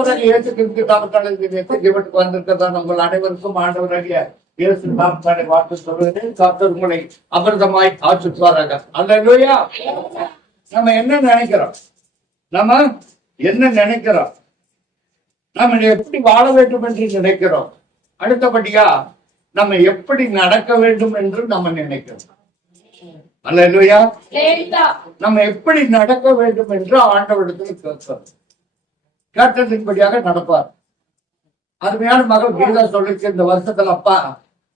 ஆண்டவராக இயேசு கிறிஸ்து நாமத்தால் வந்திருக்கிறதா உங்கள் அனைவருக்கும் ஆண்டவராகிய இயேசு நாமத்தாலே வாக்கு சொல்லுகிறேன். கர்த்தர் உங்களை அமிர்தமாய் ஆசீர்வதிப்பாராக. அல்லேலூயா. நம்ம என்ன நினைக்கிறோம்? நம்ம எப்படி வாழ வேண்டும் என்று நினைக்கிறோம். அடுத்தபடியா நம்ம எப்படி நடக்க வேண்டும் என்று நம்ம நினைக்கிறோம். அல்லேலூயா. நம்ம எப்படி நடக்க வேண்டும் என்று ஆண்டவரிடத்தில் கேட்கிறோம். கேட்டதின்படியாக நடப்பார். அருமையான மகள் கீதா சொல்லிச்சு, இந்த வருஷத்துல அப்பா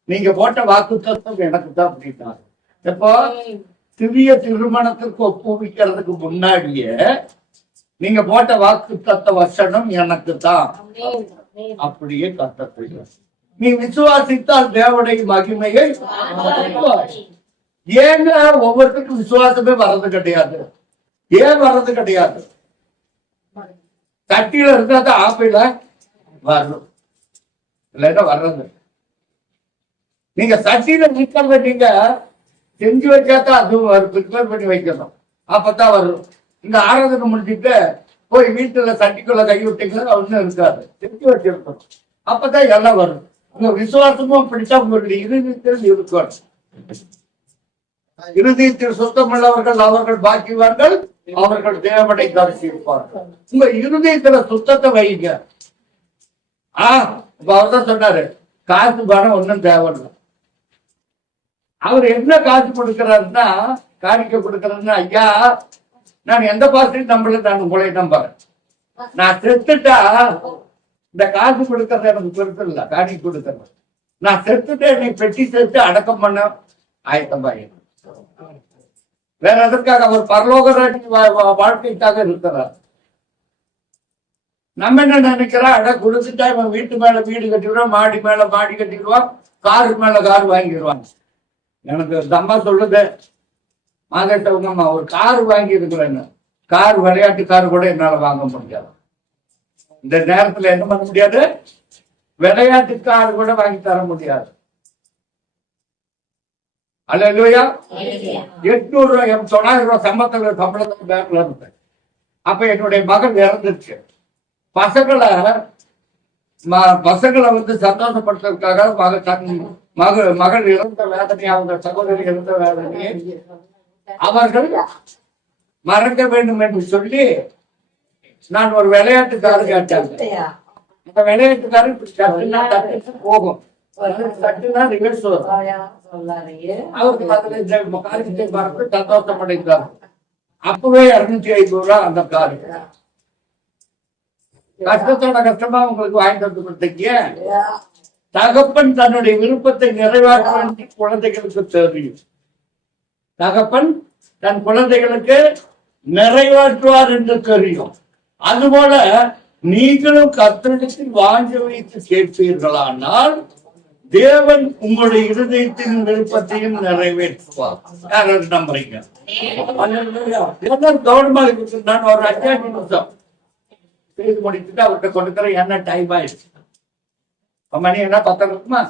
நீங்க போட்ட வாக்குத்தத்தம் எனக்கு தான் அப்படின்னாரு. எப்போ சிறிய திருமணத்திற்கு ஒப்புவிக்கிறதுக்கு முன்னாடியே நீங்க போட்ட வாக்குத்தத்த வசனம் எனக்கு தான் அப்படியே கட்டத்தை. நீ விசுவாசித்தால் தேவனுடைய மகிமையை. ஏங்க ஒவ்வொருத்தருக்கும் விசுவாசமே வர்றது கிடையாது? ஏன் வர்றது கிடையாது? தட்டியில இருந்தா ஆப்பிள வரும், இல்லைன்னா வர்றது. நீங்க சட்டியில நிக்கிறத நீங்க செஞ்சு வச்சாதான் அதுவும் ப்ரிப்பேர் பண்ணி வைக்கணும், அப்பதான் வரும். இந்த ஆராதனை முடிச்சுட்டு போய் வீட்டுல சட்டிக்குள்ள கை விட்டீங்கன்னா ஒன்னும் இருக்காது, செஞ்சு வச்சிருக்கணும், அப்பதான் எல்லாம் வரும். உங்க விசுவாசமும் பிடிச்சா உங்களுடைய இறுதியில் இருக்கணும். இறுதியில் சுத்தமுள்ளவர்கள் அவர்கள் பாக்கியவார்கள், அவர்கள் தேவனை தரிசிப்பார்கள். உங்க இருதயத்துல சுத்தத்தை வைங்க. அவர்தான் சொன்னாரு, காசு பணம் ஒன்னும் தேவையில்லை. அவர் என்ன காசு கொடுக்கிறாருன்னா, காணிக்க கொடுக்கிறாருன்னா, ஐயா நான் எந்த பாசத்தையும் நம்பல, நான் உங்களை நம்புறேன். நான் செத்துட்டா இந்த காசு கொடுக்கறது எனக்கு பெருசு இல்லை, காணிக்க கொடுக்கறது. நான் செத்துட்டு என்னை பெட்டி சேர்த்து அடக்கம் பண்ண ஆயத்தமாயிடும். வேற எதற்காக? அவர் பரலோக வாழ்க்கைக்காக இருக்கிறார். நம்ம என்ன நினைக்கிறோம்? அட கொடுத்துட்டா இவன் வீட்டு மேல வீடு கட்டிடுவான், மாடி மேல மாடி கட்டிடுவான், காரு மேல கார் வாங்கிடுவான். எனக்கு தம்மா சொல்லுது, மாதட்டவங்கம்மா ஒரு கார் வாங்கி இருக்கிறேன்னு, கார் விளையாட்டு கார் கூட என்னால வாங்க முடியாது. இந்த நேரத்துல என்ன பண்ண முடியாது? விளையாட்டு கார் கூட வாங்கி தர முடியாது. அல்லேலூயா. 800 ரூபாய் 900 ரூபாய் சம்பளத்துல பேங்க்ல இருந்தேன். அப்ப என்னுடைய மகன் இறந்துருச்சு. பசங்களை வந்து சந்தோஷப்படுத்துறதுக்காக மகள் இறந்த வேதனை, அவங்க சகோதரி இறந்த வேதனையை அவர்கள் மறக்க வேண்டும் என்று சொல்லி நான் ஒரு விளையாட்டுக்காரு கேட்டாங்க. அந்த விளையாட்டுக்காரு போகும், ரிவர்ஸ் வரும். அவருக்கு காரியத்தை மறந்து சந்தோஷமடைந்தார். அப்பவே 250 ரூபாய் அந்த காரு. கஷ்டத்தோட கஷ்டமா உங்களுக்கு வாங்கிட்டு வந்து கொடுத்தீங்க. தகப்பன் தன்னுடைய விருப்பத்தை நிறைவேற்ற குழந்தைகளுக்கு தெரியும். தகப்பன் தன் குழந்தைகளுக்கு நிறைவேற்றுவார் என்று தெரியும். அதுபோல நீங்களும் கர்த்தரிடத்தில் வாங்கி வைத்து கேட்பீர்களானால் தேவன் உங்களுடைய இருதயத்தின் விருப்பத்தையும் நிறைவேற்றுவார். யாராவது நம்புறீங்க? கவனமாக இருக்கு. நான் ஒரு 5 நிமிஷம் செய்து முடிச்சுட்டு அவர்கிட்ட கொடுக்குற என்ன டைம் ஆயிடுச்சு. மணி என்ன 10 இருக்குமா?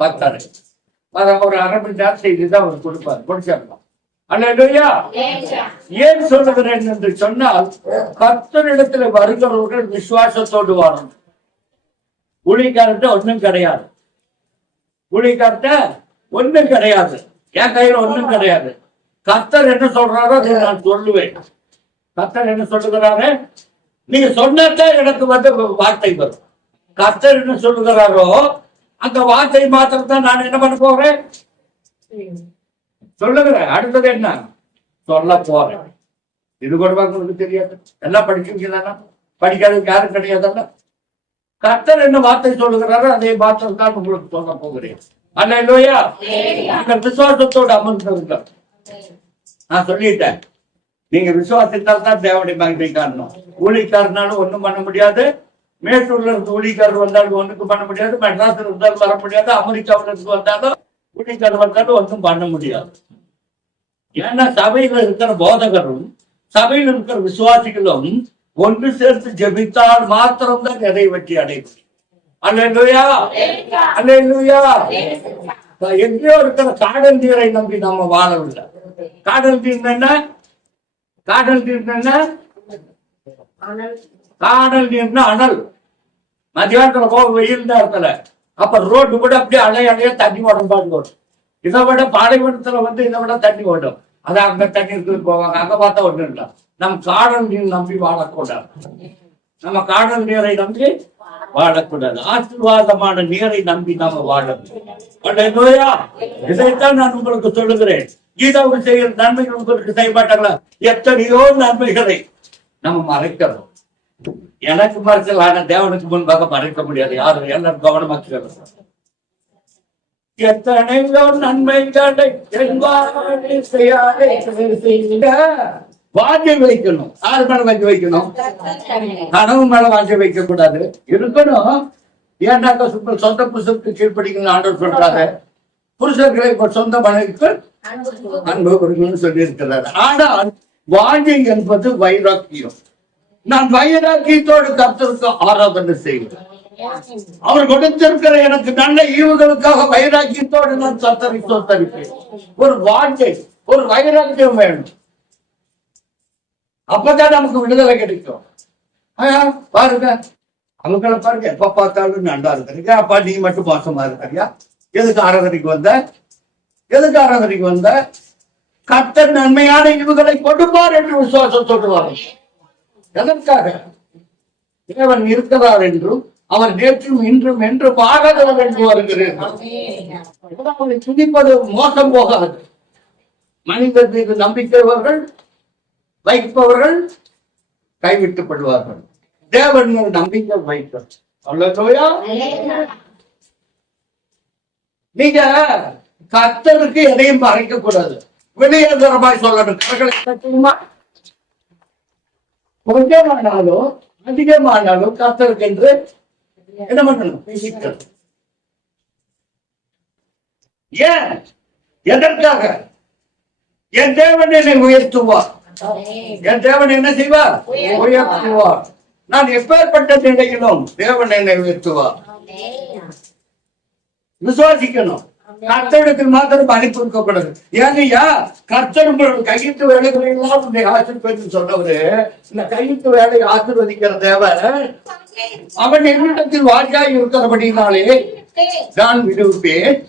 10. ஒரு அரை மணி நேரம் செய்துதான் அவர் கொடுப்பாரு, முடிச்சிடலாம். அல்லேலூயா. ஏன் சொல்லுகிறேன் என்று சொன்னால், கர்த்தரிடத்துல வருகிறவர்கள் விசுவாசத்தோடு வாழணும். ஊழியக்காரர்கிட்ட ஒன்றும் கிடையாது, ஊழியக்காரர்கிட்ட ஒன்றும் கிடையாது, என் கையில ஒன்றும் கிடையாது. கர்த்தர் என்ன சொல்றாரோ அதை நான் சொல்லுவேன். கர்த்தர் என்ன சொல்லுகிறாரு? நீங்க சொன்னதான் எனக்கு வந்து வார்த்தை வரும். கர்த்தர் என்ன சொல்லுகிறாரோ அந்த வார்த்தை மாத்திரம் தான் நான் என்ன பண்ண போறேன், சொல்லுகிறேன். அடுத்தது என்ன சொல்ல போறேன். இது கூட உங்களுக்கு தெரியாது. எல்லாம் படிக்கிறீங்களா? படிக்காததுக்கு யாரும் கிடையாதுல்ல. கர்த்தர் என்ன வார்த்தை சொல்லுகிறாரோ அதே மாத்திரம் தான் உங்களுக்கு சொல்ல போகிறேன். அல்லேலூயா. நீங்கள் விசுவாசத்தோடு அமர்ந்திருங்க. நான் சொல்லிட்டேன், நீங்க விசுவாசித்தால் தான் தேவனுடைய மகிமை காரணம். ஊழியக்காரனாலும் ஒண்ணும் பண்ண முடியாது. மேட்டூர்ல இருந்து ஊழியக்காரர் வந்தாலும் ஒண்ணுக்கும் பண்ண முடியாது. மெட்ராஸ்ல இருந்தாலும் வர முடியாது. அமெரிக்காவில இருந்து வந்தாலும் ஊழியக்காரர் வந்தாலும் ஒன்றும் பண்ண முடியாது. ஏன்னா சபையில இருக்கிற போதகரும் சபையில் இருக்கிற விசுவாசிகளும் ஒன்று சேர்த்து ஜெபித்தால் மாத்திரம்தான் எதை வெற்றி அடைய முடியும். அல்லேலூயா. அல்லேலூயா. எங்கேயோ இருக்கிற காடல் நீரை நம்பி நம்ம வாழவில்லை. காடல் நீர் என்ன? காடல் நீர் என்ன? காணல் நீர்னா அனல். மத்தியானத்துல போக வெயில் நேரத்துல அப்ப ரோடு கூட அப்படியே அலைய தண்ணி ஓடும் பாட்டு வரும். இதை விட பாலைவனத்துல இதை விட தண்ணி ஓடும். அது அங்க தண்ணி இருக்கு போவாங்க, அங்க பார்த்தா ஒண்ணு இல்லை. நம் காணல் நீர் நம்பி வாழக்கூடாது. நம்ம காணல் நீரை நம்பி வாழக்கூடாது. ஆசீர்வாதமான நீரை நம்பி நாம வாழணும். இதைத்தான் நான் உங்களுக்கு சொல்லுகிறேன். கீதாவுக்கு செய்கிற நன்மைகள் உங்களுக்கு செய்ய மாட்டாங்களா? எத்தனையோ நன்மைகளை நம்ம மறைக்கிறோம். எனக்கு மறைச்சலான தேவனுக்கு முன்பாக மறைக்க முடியாது. யாரும் எல்லாரும் கவனமாக எத்தனையோ நன்மைகளை வாங்கி வைக்கணும். யாரு மேல வாங்கி வைக்கணும்? கனவு மேல வாங்கி வைக்க கூடாது. இருக்கணும். ஏன்னாக்கா சொந்த புருஷனுக்கு கீழ்படிக்கணும் ஆண்டவர் சொல்றாரு. புருஷர்களை சொந்த மனைவிக்கு அன்பு கொடுக்கணும்னு சொல்லி இருக்கிறாரு. ஆனால் வாங்கி என்பது வைராக்கியம். நான் வைராக்கியத்தோடு கர்த்தருக்கு ஆராதனை செய்வேன். அவர் கொடுத்திருக்கிற எனக்கு நல்ல ஈவுகளுக்காக வைராக்கியத்தோடு நான் கர்த்தரை சோத்தரிப்பேன். ஒரு வாஞ்சை, ஒரு வைராக்கியம் வேணும். அப்பதான் நமக்கு விடுதலை கிடைக்கும். பாருங்க, அவங்கள பாருங்க, எப்ப பார்த்தாலும் நல்லா இருக்கிறீங்க. அப்பா நீ மட்டும் மோசமா இருக்கிறியா? எதுக்கு ஆராதனைக்கு வந்த? எதுக்கு ஆராதனைக்கு வந்த? கர்த்தர் நன்மையான ஈவுகளை கொடுப்பார் என்று விசுவாசம் சொல்லுவார். எதற்காக? தேவன் இருக்கிறார் என்றும் அவர் நேற்றும் இன்றும் என்று பாகாதவர் என்று வருகிறார். துதிப்பது மோசம் போகாது. மனிதர் மீது நம்பிக்கைவர்கள் வைப்பவர்கள் கைவிட்டுப்படுவார்கள். தேவன் நம்பிக்கை வைக்க அல்லையா? நீங்க கர்த்தருக்கு எதையும் மறைக்க கூடாது. வெளியேறமாய் சொல்லணும். கொஞ்சமானாலும் அதிகமானாலும் கர்த்தருக்கு என்று என்ன பண்ணணும்? ஏன்? எதற்காக? என் தேவன் என்னை உயர்த்துவார். என் தேவன் என்ன செய்வார்? உயர்த்துவார். நான் எப்பேற்பட்ட நிலையிலும் தேவன் என்னை உயர்த்துவார். விசுவாசிக்கணும். கர்த்தரிடத்தில் மாத்திரம் அனுப்பி இருக்கக்கூடாது. ஏங்கய்யா, கர்த்தர் கையெழுத்து வேலைகளை எல்லாம் ஆசீர்வதித்து சொன்னவரு, இந்த கையெழுத்து வேலையை ஆசீர்வதிக்கிற தேவன் அவன் என்னிடத்தில் வாஜாய் இருக்கிறபடினாலே நான் விடுவிப்பேன்.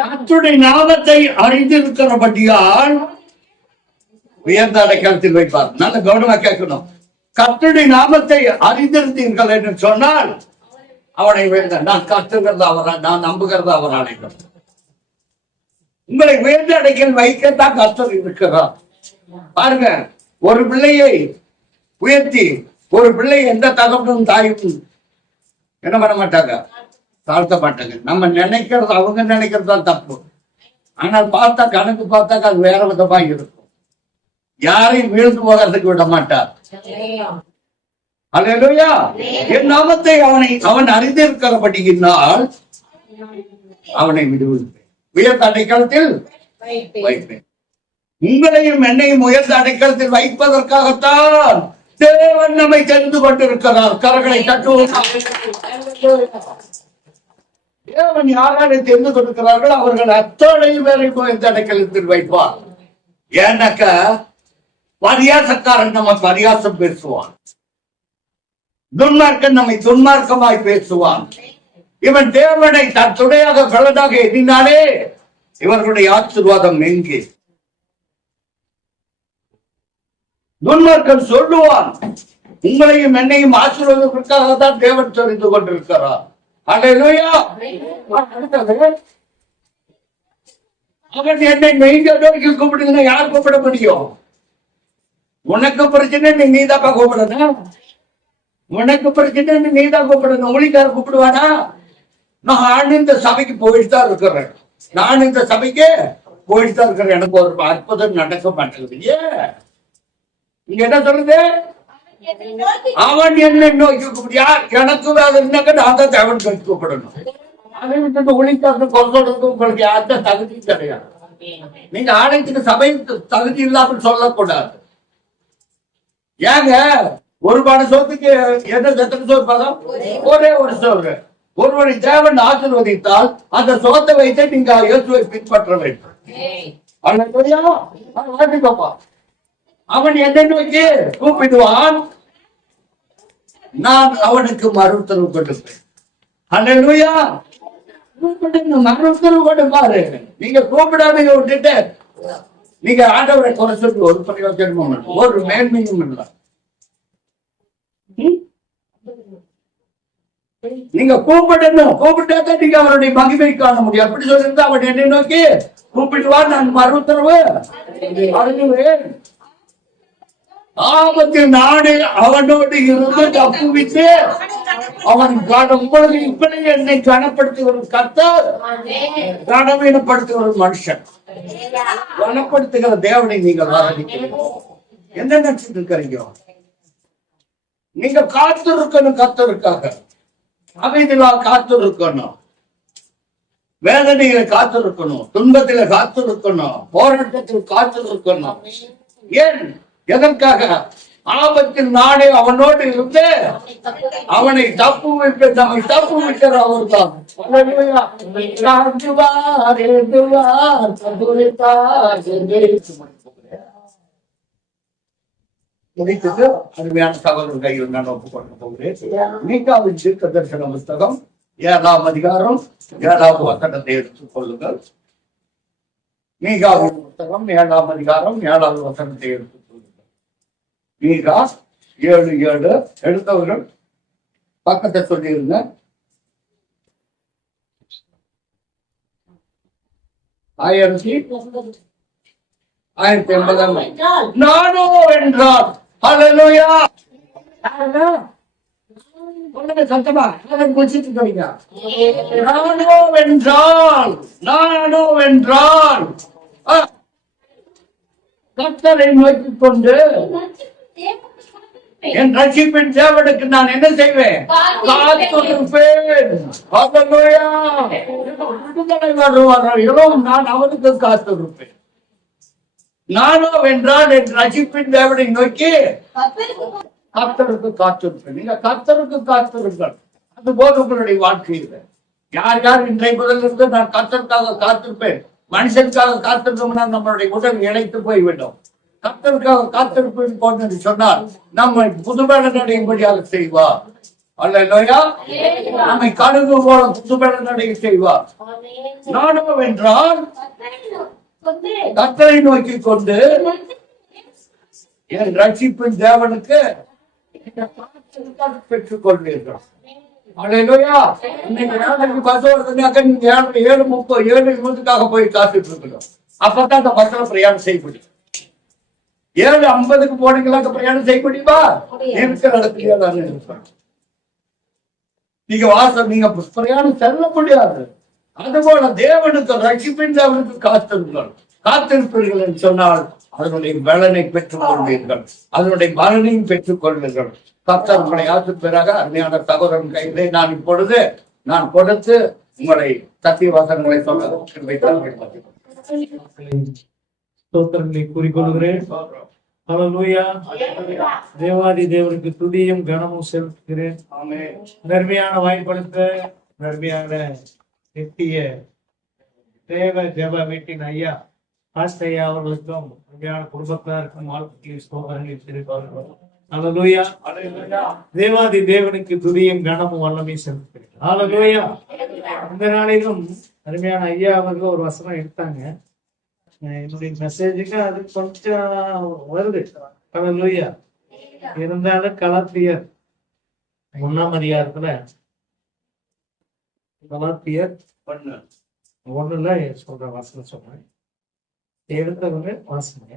கர்த்தருடைய நாமத்தை அறிந்திருக்கிறபடியால் உயர்ந்த அடைக்கலத்தில் வைப்பார். நல்ல கவனமா கேட்கணும். கர்த்தருடைய நாமத்தை அறிந்திருந்தீர்கள் என்று சொன்னால் அவனை வேண்டாம். நான் கற்றுகிறது அவரா, நான் நம்புகிறது அவரால். உங்களை உயர்ந்த அடைக்கல் வைக்கத்தான் கர்த்தர் இருக்கிறார். பாருங்க, ஒரு பிள்ளையை உயர்த்தி ஒரு பிள்ளை எந்த தகவலும் தாயும் என்ன பண்ண மாட்டாங்க, தாழ்த்த மாட்டாங்க. நம்ம நினைக்கிறது அவங்க நினைக்கிறது தான் தப்பு. ஆனால் பார்த்தா கணக்கு பார்த்தா அது வேற விதமா இருக்கும். யாரையும் வீழ்ந்து போகிறதுக்கு விட மாட்டார். அல்லேலூயா. என் நாமத்தை அவன் அறிந்திருக்கிறபடியினால் அவனை விடுவிப்பேன், உயர்ந்த அடைக்கலத்தில் வைப்பேன். உங்களையும் என்னையும் உயர்ந்த அடைக்கலத்தில் வைப்பதற்காகத்தான் தேவன் நம்மை தெரிந்து கொண்டிருக்கிறார். கரங்களை தட்டுவோம். தேவன் யாராரை தெரிந்து கொண்டிருக்கிறார்கள் அவர்கள் அத்தனையும் பேரை உயர்ந்த அடைக்கலத்தில் வைப்பார். ஏன்னாக்கா பரியாசக்காரன் நம்ம பரியாசம் பேசுவான், துன்மார்க்கன் நம்மை துன்மார்க்கமாய் பேசுவான். இவன் தேவனை தன் துணையாக பலனாக எண்ணினாலே இவர்களுடைய ஆசீர்வாதம் எங்கே? துன்மார்க்கன் சொல்லுவான், உங்களையும் என்னையும் ஆசீர்வாதத்திற்காக தான் தேவன் தெரிந்து கொண்டிருக்கிறார். அல்லேலூயா. அவன் என்னை மெய்ஞானோடு கூப்பிடுங்க. யார் கூப்பிட முடியும்? உனக்கு பிரச்சனை நீதாப்பா கூப்பிடணும். உனக்கு பிரச்சனை நீதான் கூப்பிடணும். ஊழிக்கார கூப்பிடுவானா? நான் இந்த சபைக்கு போயிட்டு தான் இருக்கிறேன். நான் இந்த சபைக்கு போயிட்டு தான் இருக்கிறேன். எனக்கு ஒரு அற்புதம் நடக்க மாட்டேங்குது. ஏன்? நீங்க என்ன சொல்லுது? அவன் என்ன நோக்கி கூப்பிடியா? எனக்கு இருந்தாக்க நான் தான் தேவன் கழிச்சு கூப்பிடணும். அதை விட்டு ஊழிக்காரன் கொள்றதுக்கு உங்களுக்கு யார்த்த தகுதி கிடையாது. நீங்க ஆலயத்துக்கு சபை தகுதி இல்லாமல் சொல்லக்கூடாது. ஏங்க, ஒரு பாட சோத்துக்கு எத்தனை சோறு பதம்? ஒரே ஒரு சோறு. ஒருவரை தேவன் ஆசீர்வதித்தால் அந்த சோத்தை வைத்து நீங்க இயேசுவை பின்பற்ற வேண்டும். அவன் என்னை நோக்கி கூப்பிடுவான், நான் அவனுக்கு மறுத்தரவு கொடுப்பேன். அல்லேலூயா. கூப்பிட்டு மறுத்தரவு கொடுப்பாரு. நீங்க கூப்பிடாம விட்டுட்டு நீங்க ஆண்டவரை குறை சொல்லி ஒரு பிரயோஜனமும் இல்லை, ஒரு மேன்மையும் இல்லை. நீங்க கூப்பிடணும், கூப்பிட்டாதான் நீங்க அவருடைய மகிமை காண முடியும். அப்படி சொல்லியிருந்தா அவன் என்னை நோக்கி கூப்பிடுவான், நான் மறுத்தரவு அருளுவேன். ஆபத்தில் நாடு அவனோடு இருந்து தப்புவித்து அவன் இப்பொழுது இப்படி என்னை கனப்படுத்துகிற கர்த்தர், கனவீனப்படுத்துகிற மனுஷன். கனப்படுத்துகிற தேவனை நீங்கள் ஆராதிக்கிறீங்க. என்ன நினைச்சிட்டு இருக்கிறீங்க? நீங்க காத்து இருக்கணும், கர்த்தருக்காக அமைதியா காத்து இருக்கணும், வேதனைகளை காத்து இருக்கணும், துன்பத்தில காத்து இருக்கணும், போராட்டத்தில் காத்து இருக்கணும். ஏன்? எதற்காக? ஆபத்தில் நானே அவனோடு இருந்து அவனை தப்பு விட்டு நம்மை தப்பு விட்டார். அவர் தான் முடித்தது. அருமையான சகோதரர் கையில் நான் ஒப்புக்கொள்ள போகிறேன். மீகாவின் தீர்க்க தரிசன புஸ்தகம் 7ஆம் அதிகாரம் 7வது வசனத்தை எடுத்துக் கொள்ளுங்கள். மீகாவின் புஸ்தகம் 7ஆம் அதிகாரம் 7வது வசனத்தை எடுத்துக் கொள்ளுங்கள். மீகா 7:7 எடுத்தவர்கள் பக்கத்தை சொல்லியிருந்த 1080 நானோ வென்றான். ஹல்லேலூயா. சத்தமா குளிச்சிட்டு போறீங்க. நானோ வென்றான், நானோ வென்றான். கர்த்தரை நோக்கிக் கொண்டு என் ரட்சிப்பின் தேவனுக்கு நான் என்ன செய்வேன்? காத்திருப்பேன். விடுதலை வருவாரும் நான் அவனுக்கு காத்திருப்பேன். நானோ வென்றால் என் ரட்சிப்பின் தேவனை நோக்கி கர்த்தருக்கு காத்திருப்பேன். நீங்க கர்த்தருக்கு காத்திருங்கள். அது போது உங்களுடைய வாழ்க்கையில் யார் யார் இன்றைய முதலிருந்து நான் கர்த்தருக்காக காத்திருப்பேன், மனுஷனுக்காக காத்திருக்கோம்னா நம்மளுடைய உடல் இழைத்து போய்விடும். கர்த்தருக்காக காத்திருப்பேன் போன்று சொன்னால் நம்மை புதுபலன் அடையும்படியாக செய்வார். அல்லேலூயா. நம்மை கழுகு போல புதுபலன் அடைய செய்வார். நானோ வென்றால் கர்த்தரை நோக்கி கொண்டு என் ரட்சிப்பின் தேவனுக்கு பெற்றுக் கொள்வீர்கள். அல்லேலூயா. இன்னைக்கு பஸ் வருதுன்னாக்க நீங்க 7:30 போய் காத்துட்டு இருக்கணும். அப்பதான் அந்த பஸ்ல பிரயாணம் செய்ய முடியும். 7:50 போனீங்களா பிரயாணம் செய்ய முடியுமா? இருக்கிற இடத்துலயே இருப்பாங்க. நீங்க பிரயாணம் செல்ல முடியாது. அதுபோல தேவனுக்கு ரட்சிப்பின் தேவனுக்கு காத்திருப்பீர்கள் என்று சொன்னால் அதனுடைய பலனை பெற்றுக் கொள்வீர்கள், அதனுடைய பலனையும் பெற்றுக் கொள்வீர்கள். கர்த்தர் உங்களை ஆசிர்வதிப்பாராக. அருமையான சகோதரன் கையிலே நான் கொடுத்து உங்களை சத்திய வசனங்களை சொல்ல ஸ்தோத்திரங்களை கூறிக்கொள்கிறேன். ஹல்லேலூயா. தேவாதி தேவனுக்கு துதியும் கனமும் செலுத்துகிறேன். நன்மையான வாய்ப்படுத்த நன்மையான நித்திய தேவ ஜெப வீட்டின் ஐயா ஆஸ்தையா அவர்களுக்கும் நன்மையான குடும்பத்தாருக்கும் வாழ்க்கையில் ஸ்தோத்திரங்களை தெரிவிப்பார்கள். ஹல்லேலூயா. தேவாதி தேவனுக்கு துதியும் கனமும் வல்லமையும் செலுத்துகிறேன். ஹல்லேலூயா. இந்த நாளிலும் அருமையான ஐயா அவர்கள் ஒரு வசனம் எடுத்தாங்க. என்னுடைய மெசேஜுக்கு அது கொஞ்சம் வருது. ஹல்லேலூயா. இருந்தாலும் கலாத்தியர் 1ஆம் அதிகாரத்துல கலாத்தியர் 1:1 சொல்ற வசனம் சொன்னேன். எடுத்தவங்க வாசனை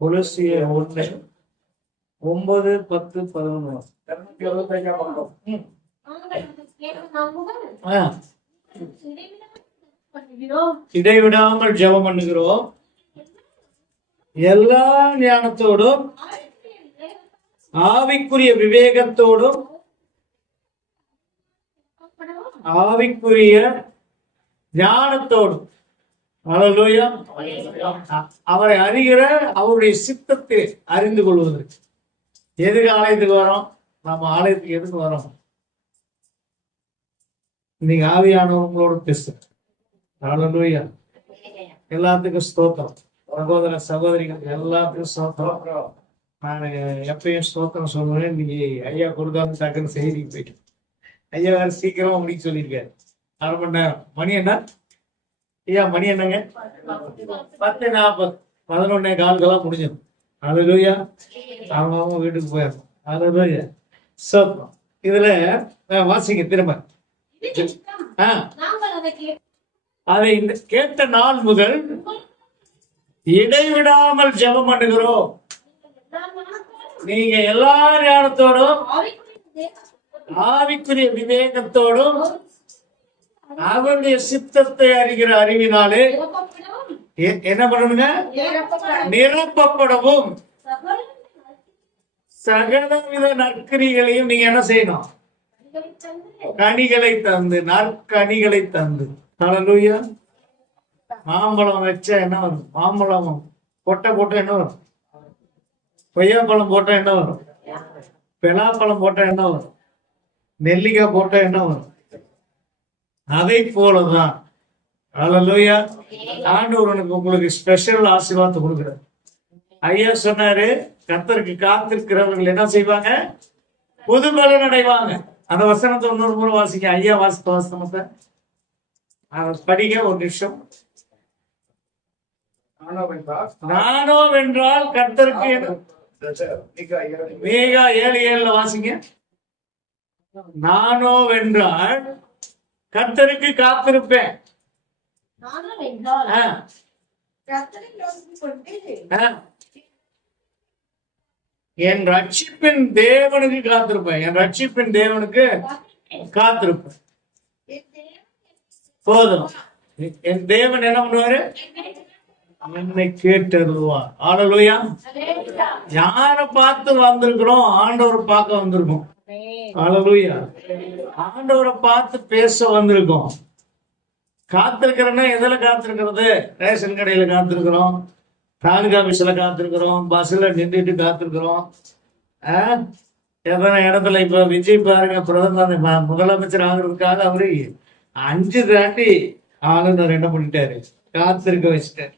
கொலோசியர் 1:9, 10, 11 இடைவிடாமல் ஜெபம் பண்ணுகிறோம். எல்லா ஞானத்தோடும் ஆவிக்குரிய விவேகத்தோடும் ஆவிக்குரிய ஞானத்தோடும் ஹல்லேலூயா அவரை அறிகிற அவருடைய சித்தத்தை அறிந்து கொள்வதற்கு எதுக்கு ஆலயத்துக்கு வரோம்? நம்ம ஆலயத்துக்கு எதுக்கு வரோம்? இன்னைக்கு ஆவியானவங்களோட பேசு. ஹல்லேலூயா. எல்லாத்துக்கும் ஸ்தோத்திரம். சகோதர சகோதரிகள் எல்லாத்துக்கும் ஸ்தோத்திரம். நான் எப்பயும் ஸ்தோத்திரம் சொல்லுவேன். இன்னைக்கு ஐயா கொடுக்காம டக்குன்னு செய்திக்கு போயிட்டு ஐயா வேற சீக்கிரமா முடிக்க சொல்லியிருக்காரு. 1/2 மணி நேரம். மணி என்ன ஐயா? மணி என்னங்க? 10:40. 11:15 முடிஞ்சது. ஹல்லேலூயா. அவங்க வீட்டுக்கு போயிடணும். ஹல்லேலூயா. ஸ்தோத்திரம். இதுல வாசிங்க திரும்ப. அதை இந்த கேட்ட நாள் முதல் இடைவிடாமல் ஜெபம் பண்ணுகிறோம். நீங்க எல்லா ஞானத்தோடும் ஆவிக்குரிய விவேகத்தோடும் அவருடைய சித்தத்தை அறிகிற அறிவினாலே என்ன பண்ணணுங்க? நிரப்பப்படவும் சகலவித நற்கிரிகளையும் நீங்க என்ன செய்யணும்? கனிகளை தந்து, நற்கனிகளை தந்து. ஹல்லேலூயா. மாம்பழம் வச்சா என்ன வரும்? மாம்பழம் கொட்டை போட்டா என்ன வரும்? கொய்யாப்பழம் போட்டா என்ன வரும்? பலாப்பழம் போட்டா என்ன வரும்? நெல்லிக்காய் போட்டா என்ன வரும்? அதை போலதான் ஹல்லேலூயா. ஆண்டவர் உங்களுக்கு ஸ்பெஷல் ஆசீர்வாதத்தை கொடுக்குறாரு. ஐயா சொன்னாரு, கர்த்தருக்கு காத்திருக்கிறவர்கள் என்ன செய்வாங்க? புது பலன் அடைவாங்க. அந்த வசனத்தை இன்னொரு முறை வாசிங்க. ஐயா வாசித்த வசனத்தை படிங்க ஒரு நிமிஷம். நானோ வென்றால் கர்த்தருக்கு மீகா 7:7 வாசிங்க. நானோ வென்றால் கர்த்தருக்கு காத்திருப்பேன். என் ரட்சிப்பின் தேவனுக்கு காத்திருப்பேன். என் ரட்சிப்பின் தேவனுக்கு காத்திருப்பேன். போதும். என் தேவன் என்ன பண்ணுவாரு? என்னை கேட்டருவார். ஹல்லேலூயா. யார பார்த்து வந்திருக்கிறோம்? ஆண்டவரை பார்க்க வந்திருக்கோம். ஹல்லேலூயா. ஆண்டவரை பார்த்து பேச வந்திருக்கோம். காத்திருக்கிறேன்னா எதுல காத்திருக்கிறது? ரேஷன் கடையில காத்திருக்கிறோம், தாலுகா ஆபீஸ்ல காத்திருக்கிறோம், பஸ்ல நின்றுட்டு காத்திருக்கிறோம். எத்தனை இடத்துல இப்ப விஜய் பாருங்க, பிரதமர் முதலமைச்சர் ஆகுறதுக்காக அவரு 5 தாண்டி ஆளுநர் என்ன பண்ணிட்டாரு? காத்திருக்க வச்சுட்டாரு.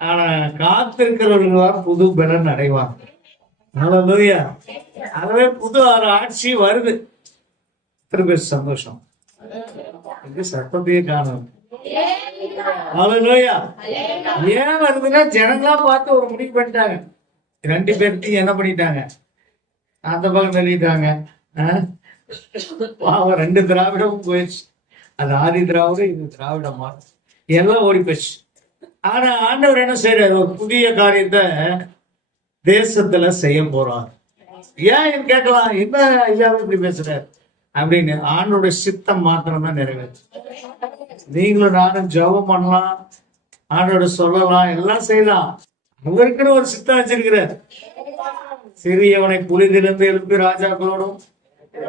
ஆனா காத்திருக்கிறவர்கள் புது பலன் அடைவாங்க. ஹல்லேலூயா. அதுவே புது ஆட்சி வருது. திரும்ப சந்தோஷம். சத்தத்தையே காணும். ஹல்லேலூயா. ஏன் வருதுன்னா ஜனங்களா பார்த்து ஒரு முடிவு பண்ணிட்டாங்க. 2 பேர்த்தையும் என்ன பண்ணிட்டாங்க? அந்த பக்கம் தள்ளிட்டாங்க. 2 திராவிடமும் போயிடுச்சு. அது ஆதி திராவிடம், இது திராவிடமா எல்லாம் ஓடி போச்சு. ஆனா ஆண்டவர் என்ன செய்யறாரு? ஒரு புதிய காரியத்தை தேசத்துல செய்ய போறார். ஏன் கேட்கலாம், என்ன ஐயா இப்படி பேசுறாரு அப்படின்னு. ஆண்டோடைய சித்தம் மாத்திரம் தான் நிறைவேற்று. நீங்களும் நானும் ஜெபம் பண்ணலாம், ஆண்டோட சொல்லலாம், எல்லாம் செய்யலாம். அவருக்குன்னு ஒரு சித்தம் வச்சிருக்கிறார். சிறியவனை புலிதிலிருந்து எழுப்பி ராஜாக்களோடும்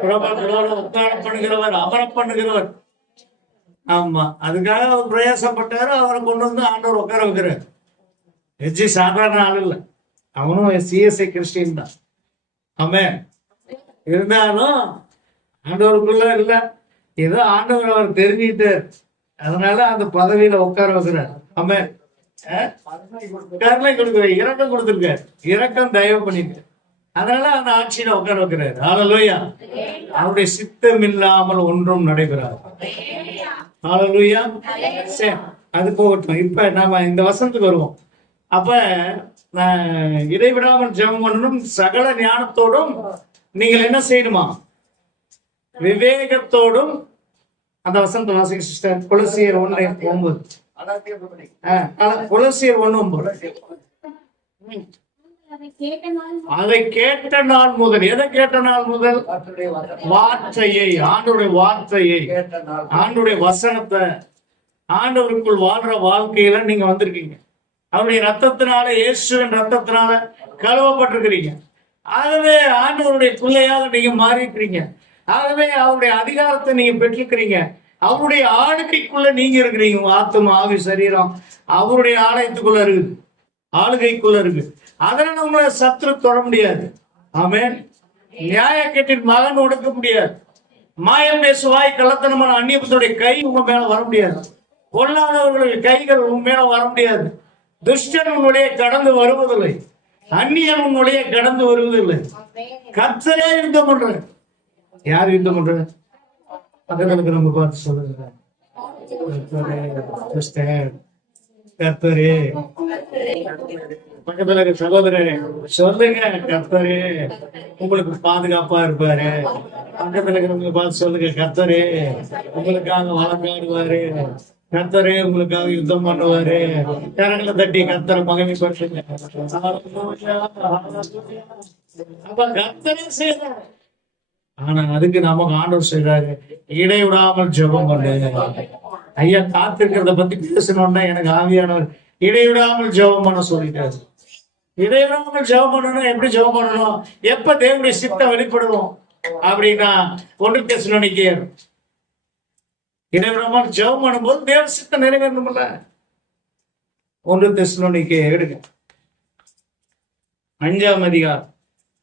பிரபலங்களோடும் உத்தாரம் பண்ணுகிறவர், அமரம் பண்ணுகிறவர். ஆமா, அதுக்காக அவர் பிரயாசப்பட்டாரு. அவரை கொண்டு வந்து ஆண்டவர் உட்கார வைக்கிறார். எஜ்ஜி சாதாரண ஆள் இல்லை, அவனும் சிஎஸ்ஐ கிறிஸ்டின் தான். ஆமென். இருந்தாலும் ஆண்டவருக்குள்ள இல்ல, ஏதோ ஆண்டவர் அவர் தெரிஞ்சுட்டார், அதனால அந்த பதவியில உட்கார வைக்கிறார். ஆமென். கருணை கொடுக்கிறார், இரக்கம் கொடுத்திருக்காரு, இரக்கம் தயவு பண்ணிட்டு, அதனால அந்த ஆட்சியில உட்கார வைக்கிறாரு. ஹல்லேலூயா. அவருடைய சித்தம் இல்லாமல் ஒன்றும் நடைபெறாது. ஹல்லேலூயா. சரி, அது போகட்டும். இப்ப நாம இந்த வசனத்துக்கு வருவோம். அப்ப இடைவிடாமல் ஜெபம் பண்ணணும், சகல ஞானத்தோடும் நீங்கள் என்ன செய்யணுமா? விவேகத்தோடும். அந்த வசனத்தை வாசிக்க சிஸ்டர். கொலோசியர் 1:9. கொலோசியர் 1:9. அதை கேட்ட நாள் முதல். எதை கேட்ட நாள் முதல்? வார்த்தையை, ஆண்டவருடைய வார்த்தையை, ஆண்டவருடைய வசனத்தை, ஆண்டவருக்குள் வாழ்ற வாழ்க்கையில நீங்க வந்திருக்கீங்க. அவருடைய ரத்தத்தினால, இயேசுவின் ரத்தத்தினால கழுவப்பட்டிருக்கிறீங்க. ஆகவே ஆண்டவருடைய பிள்ளையாக நீங்க மாறிக்கிறீங்க. ஆகவே அவருடைய அதிகாரத்தை நீங்க பெற்றிருக்கிறீங்க. அவருடைய ஆளுகைக்குள்ள நீங்க இருக்கிறீங்க. ஆத்துமா, ஆவி, சரீரம் அவருடைய ஆலயத்துக்குள்ள இருக்குது, ஆளுகைக்குள்ள இருக்கு. அதனால உங்களை சத்துரு தொட முடியாது. ஆமென். நியாயக்கேட்டின் மகன் ஒடுக்க முடியாது. மாயம் பேசுவாய் கள்ளத்தனமான அந்நியத்துடைய கை உங்க மேல வர முடியாது. பொல்லாதவர்களுடைய கைகள் உங்க மேல வர முடியாது. துஷ்டன் உன்னுடைய கடந்து வருவதில்லை. அந்நியன் உன்னுடைய கடந்து வருவதில்லை. கர்த்தரே யுத்தம் பண்ற. யார் யுத்தம் பண்ற? பக்கத்துல நம்ம பார்த்து சொல்லுங்க. கர்த்தரே, பக்கத்துல இருக்க சகோதரரே சொல்லுங்க, கர்த்தரே உங்களுக்கு பாதுகாப்பா இருப்பாரு. பக்கத்துல இருக்கிறவங்க பார்த்து சொல்லுங்க, கர்த்தரே உங்களுக்காக வழங்காடுவாரு. கர்த்தரே உங்களுக்காக யுத்தம் பண்ணுவாரு. கரங்களை தட்டி கர்த்தரை மகிமைப்படுத்துங்க. அப்ப கர்த்தரே செய்யறாரு. ஆனா அதுக்கு நமக்கு ஆண்டவர் செய்றாரு, இடைவிடாமல் ஜெபம் பண்ணு. ஐயா காத்திருக்கிறத பத்தி பேசணும்னா எனக்கு ஆவியானவர் இடைவிடாமல் ஜெபம் பண்ண சொல்லிட்டாரு. இடைவிடாமல் ஜெபம் பண்ணணும். எப்படி ஜெபம் பண்ணணும்? எப்ப தேவனுடைய சித்தம் வெளிப்படணும் அப்படின்னா 1 தெசலோனிக்கேயர் இடைவிடாமல் ஜெபம் பண்ணும்போது தேவ சித்தம் நிறைவேறணும்ல. 1 தெசலோனிக்கேயர் எடுங்க, 5ஆம் அதிகாரம்.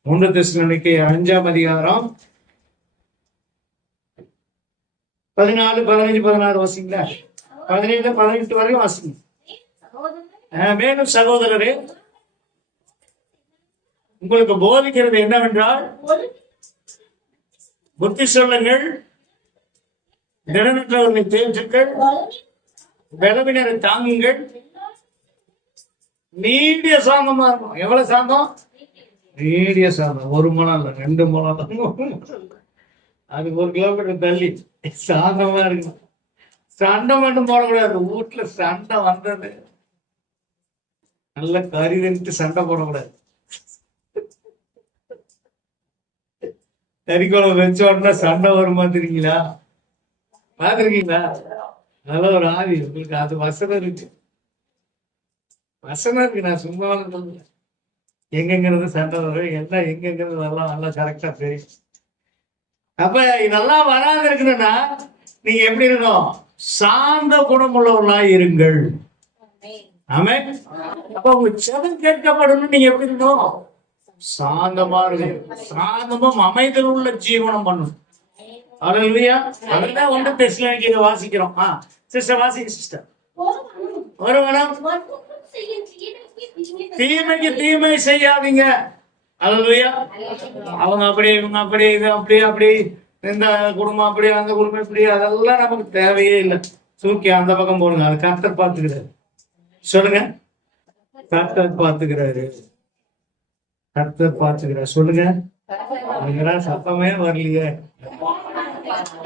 1 தெசலோனிக்கேயர் 5ஆம் அதிகாரம் 14, 15, 16 வாசிங்களா? 17, 18 வரையும் வாசிங்க. மேலும் சகோதரரே உங்களுக்கு போதிக்கிறது என்னவென்றால், புத்தி சொல்லுங்கள், திடனற்றவர்களை தேற்றுங்கள், பலவீனரை தாங்குங்கள், நீடிய சாந்தமா இருக்கும். எவ்வளவு சாந்தம்? நீடிய சாந்தம். 1 முழம் இல்ல, 2 முழம் தான். அதுக்கு 1 கிலோமீட்டர் தள்ளி சாந்தமா இருக்கு. சண்டை மட்டும் போடக்கூடாது. வீட்டுல சண்டை வந்தது நல்ல கறி சண்டை போடக்கூடாது. கறிக்குழம்பு வச்ச உடனே சண்டை வருமா தெரியுங்களா? பாத்துருக்கீங்களா? அதெல்லாம் ஒரு ஆவி உங்களுக்கு. அது வசனம் இருக்கு, வசனம் இருக்கு. நான் சும்மா சொல்லுங்க. எங்கெங்கிறது சண்டை வரும், என்ன எங்கெங்கிறது எல்லாம் நல்லா கரெக்டா தெரியும். அப்ப இதெல்லாம் வராது இருக்கணும்னா நீங்க எப்படி இருக்கணும்? சாந்த குணமுள்ளவர்களா இருங்கள். ஆமென். அப்ப உங்க செவன் கேட்கப்படணும். நீங்க எப்படி இருக்கணும்? சாந்தமா இருக்கணும். சாந்தமும் அமைதல் உள்ள ஜீவனம் பண்ணணும். அல்லேலூயா. அதுதான் 1 தெசலோனிக்கேயர் வாசிக்கிறோம். சிஸ்டர் வாசிங்க சிஸ்டர். ஒருவனும் தீமைக்கு தீமை செய்யாதீங்க. அல்லேலூயா. அவங்க அப்படி, இவங்க அப்படி, இது அப்படி, அப்படி, இந்த குடும்பம் அப்படி, அந்த குடும்பம் இப்படி, அதெல்லாம் நமக்கு தேவையே இல்லை. தூக்கி அந்த பக்கம் போடுங்க. அது கர்த்தர் பார்த்துக்கிறாரு. சொல்லுங்க, கர்த்தர் பார்த்துக்கிறாரு. கர்த்தர் பார்த்துக்கிறார். சொல்லுங்க, சத்தமே வரலையே.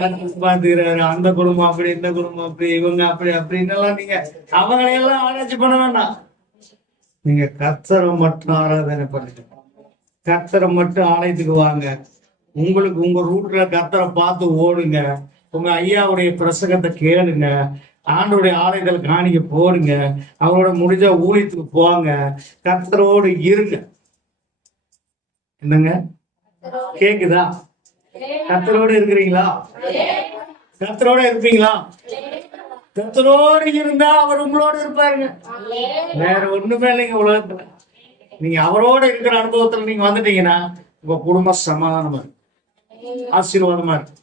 கர்த்தர் பார்த்துக்கிறாரு. அந்த குடும்பம் அப்படி, இந்த குடும்பம் அப்படி, இவங்க அப்படி, அப்படின்னு நீங்க அவங்களையெல்லாம் ஆராய்ச்சி பண்ண வேண்டாம். நீங்க கர்த்தரை மட்டும் ஆராதனை பண்ணுங்க. கர்த்தரை மட்டும் ஆலயத்துக்கு வாங்க. உங்களுக்கு உங்க ரூட்ல கர்த்தரை பார்த்து ஓடுங்க. உங்க ஐயாவுடைய பிரசங்கத்தை கேளுங்க. ஆண்டோடைய ஆலயத்தில் காணிக்க போடுங்க. அவரோட முடிஞ்ச ஊழியத்துக்கு போங்க. கர்த்தரோடு இருங்க. என்னங்க கேக்குதா? கர்த்தரோடு இருக்கிறீங்களா? கர்த்தரோட இருப்பீங்களா? கர்த்தரோடு இருந்தா அவர் உங்களோட இருப்பாருங்க. வேற ஒண்ணுமே இல்லைங்க உலகத்துல. நீங்க அவரோட இருக்கிற அனுபவத்துல நீங்க வந்துட்டீங்கன்னா உங்க குடும்பம் சமாதானமா இருக்கும், ஆசீர்வாதமா இருக்கும்,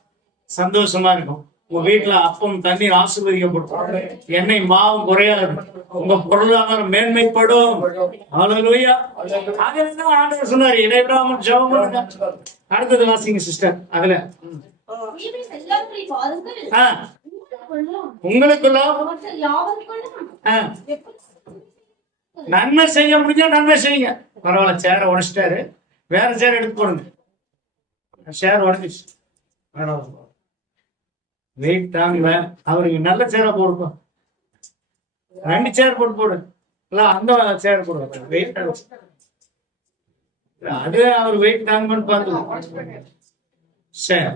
சந்தோஷமா இருக்கும். உங்க வீட்டுல அப்பம் தண்ணீர் ஆசீர்வதிக்கப்படும், எண்ணெய் மாவும் குறையாது, உங்க பொருளாதாரம் மேன்மைப்படும். ஹல்லேலூயா. அதனால ஆண்டவர் சொன்னாரு, இடைவிடாமல் ஜெபம் பண்ணுங்க. அடுத்தது வாசிங்க சிஸ்டர். அதுல உங்களுக்குள்ள நன்மை செய்ய முடிஞ்சா நன்மை செய்யுங்க. பரவாயில்ல, சேரை உடைச்சிட்டாரு, வேற சேர் எடுத்து போடுங்க. சேர் உடஞ்சிச்சு, வெயிட் தாங்கல. அவருக்கு நல்ல சேரை போடுங்க. 2 சேர் போடு. இல்ல அந்த சேர் போடுங்க. வெயிட் அது அவர் வெயிட் தாங்கன்னு பார்த்து. சரி,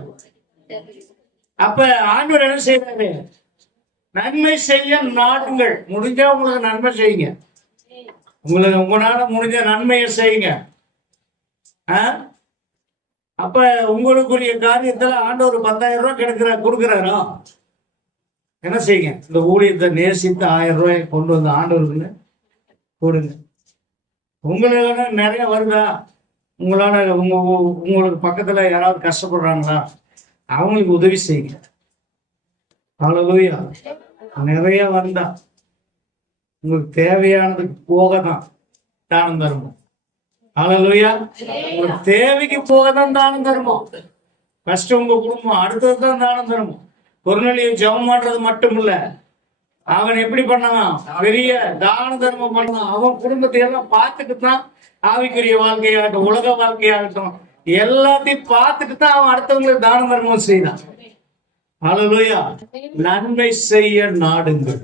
அப்ப ஆண்டவர் என்ன செய்யறாரு? நன்மை செய்ய நாடுங்கள். முடிஞ்சா உங்களுக்கு நன்மை செய்யுங்க. உங்களுக்கு உங்களால முடிஞ்ச நன்மையை செய்யுங்க. அப்ப உங்களுக்குரிய காரியத்துல ஆண்டவர் 10,000 ரூபாய் கொடுக்கிறாரோ என்ன செய்யுங்க? இந்த ஊழியத்தை நேசித்து 1000 ரூபாய் கொண்டு வந்து ஆண்டவருக்கு கொடுங்க. உங்களுக்கு நிறைய வருதா? உங்களால உங்களுக்கு பக்கத்துல யாராவது கஷ்டப்படுறாங்களா, அவங்களுக்கு உதவி செய்யுங்க. ஹல்லேலூயா. நிறைய வந்தா உங்களுக்கு தேவையானதுக்கு போக தான் தானம் தருமம். ஹல்லேலூயா. உங்களுக்கு தேவைக்கு போக தான் தானம் தருமம். ஃபர்ஸ்ட் உங்க குடும்பம், அடுத்தது தான் தானம் தருமம். கொர்நேலியு ஜெபம் பண்றது மட்டும் இல்ல, அவன் எப்படி பண்ணான், பெரிய தான தர்மம் பண்ணான். அவன் குடும்பத்தை எல்லாம் பார்த்துட்டு தான் ஆவிக்குரிய வாழ்க்கையாகட்டும், உலக வாழ்க்கையாகட்டும், எல்லாத்தையும் பார்த்துட்டு தான் அவன் அடுத்தவங்களுக்கு தான தர்மம் செய்தான். ஹல்லேலூயா. நன்மை செய்ய நாடுங்கள்.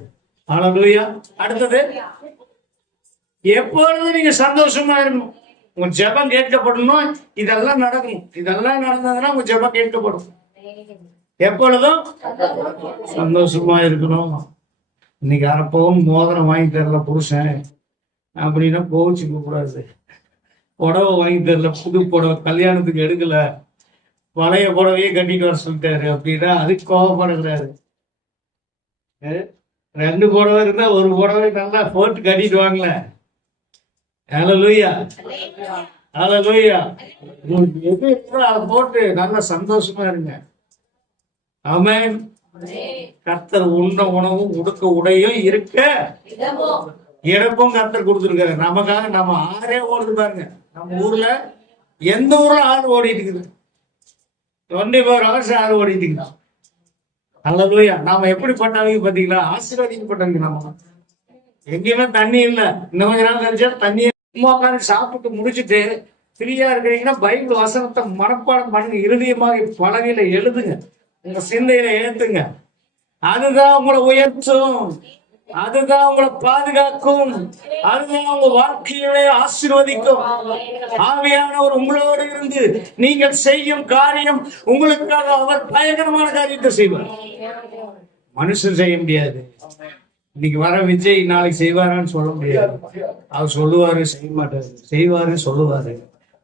ஹல்லேலூயா. அடுத்தது, எப்பொழுதும் நீங்க சந்தோஷமா இருக்கணும். உங்க ஜெபம் கேட்கப்படணும். இதெல்லாம் நடக்கணும். இதெல்லாம் நடந்ததுன்னா உங்க ஜெபம் கேட்கப்படும். எப்பொழுதும் சந்தோஷமா இருக்கணும். இன்னைக்கு அரைப்பவும் மோதிரம் வாங்கி தரல புருஷன் அப்படின்னா கோவிச்சுக்க கூடாது. புடவை வாங்கி தரல, புது புடவை கல்யாணத்துக்கு எடுக்கல, பழைய புடவையே கட்டிட்டு வர சொல்லிட்டாரு அப்படின்னா அதுக்கு கோவப்படுகிறாரு. 2 புடவை இருந்தா ஒரு புடவை நல்லா போட்டு கட்டிட்டு வாங்கல. ஹல்லேலூயா. ஹல்லேலூயா. உங்களுக்கு எது இருக்கோ அதை போட்டு நல்லா சந்தோஷமா இருங்க. ஆமென். கர்த்தர் உண்ண உணவும் உடுக்க உடையும் இருக்க இடமும் கர்த்தர் கொடுத்துருக்காரு நமக்காக. நம்ம ஆறே ஓடுது பாருங்க. நம்ம ஊர்ல எந்த ஊர்ல ஆறு ஓடிட்டு இருக்குது, 24 hours ஆறு ஓடிட்டு இருக்குதா. ஹல்லேலூயா. நாம எப்படிப்பட்டவங்க பாத்தீங்களா, ஆசீர்வதிக்கப்பட்டவங்க. நம்ம எங்கேயுமே தண்ணி இல்லை. இன்னும் கொஞ்ச நாள் கழிச்சா தண்ணி. சும்மா உட்காந்து சாப்பிட்டு முடிச்சுட்டு ஃப்ரீயா இருக்கிறீங்கன்னா பைபிள் வசனத்தை மனப்பாடம் பண்ணுங்க. இருதயமாக பலகையில எழுதுங்க, உங்க சிந்தையில ஏத்துங்க. அதுதான் உங்களை உயர்த்தும், அதுதான் உங்களை பாதுகாக்கும், அதுதான் உங்க வாழ்க்கையிலே ஆசீர்வதிக்கும். ஆவியானவர் உங்களோடு இருந்து நீங்கள் செய்யும் காரியம் உங்களுக்காக அவர் பயங்கரமான காரியத்தை செய்வார். மனுஷன் செய்ய முடியாது. இன்னைக்கு வர விஜய் நாளைக்கு செய்வாரான்னு சொல்ல முடியாது. அவர் சொல்லுவாரு, செய்ய மாட்டாரு. செய்வாரு, சொல்லுவாரு.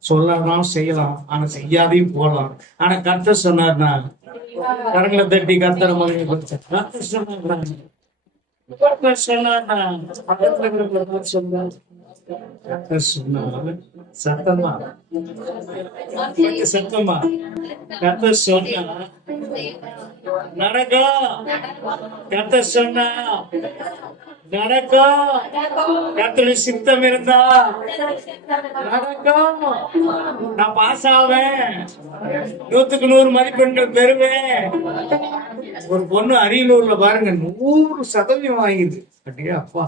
சொல்லலாம், செய்யலாம், ஆனா செய்யாதையும் போகலாம். ஆனா கர்த்தர் சொன்னார்னா கரங்களை தட்டி கர்த்தரை மகிமை படுத்த. கர்த்தர் சொன்னார்னா சத்தமா சத்தமா கர்த்தர் சொன்னா நடக்கும். கர்த்தர் சொன்னா நடக்கும். கர்த்தருடைய சித்தம் இருந்தா நடக்கும். நான் பாஸ் ஆவேன், 100க்கு 100 மதிப்பெண்கள் பெறுவேன். ஒரு பொண்ணு அரியலூர்ல பாருங்க 100% வாங்கிது. அப்படியே அப்பா,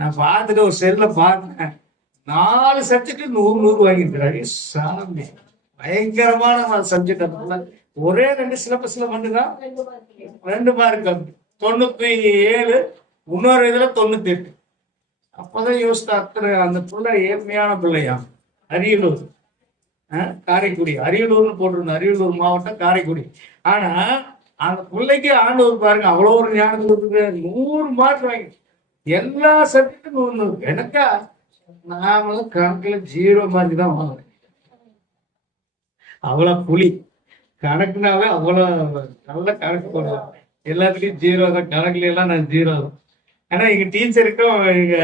நான் பார்த்துட்டு ஒரு செல்ல பார்த்தேன், 4 சப்ஜெக்ட் 100 வாங்கிருக்கிறாரு. சாமி, பயங்கரமான சப்ஜெக்ட். அதுக்குள்ள ஒரே 2 சிலபஸ்ல மட்டும்தான் 2 மார்க், 97, இன்னொரு இதுல 98. அப்பதான் யோசித்த அத்தனை அந்த பிள்ளை ஏழ்மையான பிள்ளையா. அரியலூர், காரைக்குடி, அரியலூர்னு போட்டிருந்த, அரியலூர் மாவட்டம் காரைக்குடி. ஆனா அந்த பிள்ளைக்கு ஆண்டவர் பாருங்க அவ்வளோ ஒரு ஞானத்தை கொடுத்துருக்காரு. 100 மார்க் வாங்கி எல்லா சப்ஜெக்டும் 100. எனக்கா நாமளும் கணக்குல 0 மார்க் தான் வாங்குறேன். அவ்வளவு புலி கணக்குனாவே அவ்வளவு நல்ல கணக்கு போடலாம். எல்லாத்துலயும் 0 தான். கணக்குல எல்லாம் நான் 0 தான். ஆனா எங்க டீச்சருக்கும் எங்க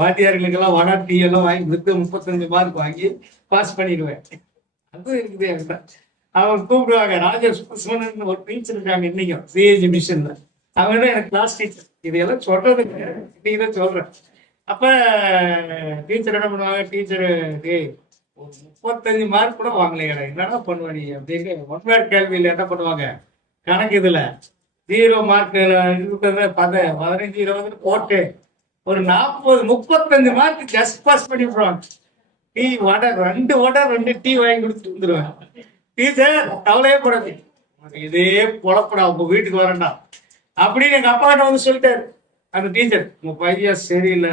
வாத்தியார்களுக்கெல்லாம் வடா டீ எல்லாம் வாங்கி கொடுத்து 35 மார்க் வாங்கி பாஸ் பண்ணிடுவேன். அதுவும் இருக்குது என்கிட்ட. அவங்க கூப்பிடுவாங்க, ராஜேஷ் சுமன் ஒரு டீச்சர் இருக்காங்க இன்னைக்கும் சிஏஜி மிஷன்ல. அவங்க தான் எனக்கு கிளாஸ் டீச்சர். இதையெல்லாம் சொல்றது இன்னைக்கு தான் சொல்றேன். அப்ப டீச்சர் என்ன பண்ணுவாங்க, டீச்சரு ஒரு 35 மார்க் கூட வாங்கலையா, என்னடா பண்ணுவ நீ அப்படின்னு ஒன்வேர்ட் கேள்வியில் என்ன பண்ணுவாங்க, கணக்கு இதுல 0 மார்க் இருக்கிறத 15, 20 போட்டு ஒரு 40, 35 மார்க் ஜஸ்ட் பாஸ் பண்ணி விடுவாங்க. டீ வடை 2 வடை 2 டீ வாங்கி கொடுத்துட்டு வந்துடுவேன். டீச்சர் கவலையே படாது, இதே பொழப்படா, உங்க வீட்டுக்கு வரேன்டா அப்படின்னு எங்க அப்பா கிட்ட வந்து சொல்லிட்டாரு. அந்த டீச்சர், உங்க பையன் சரியில்லை,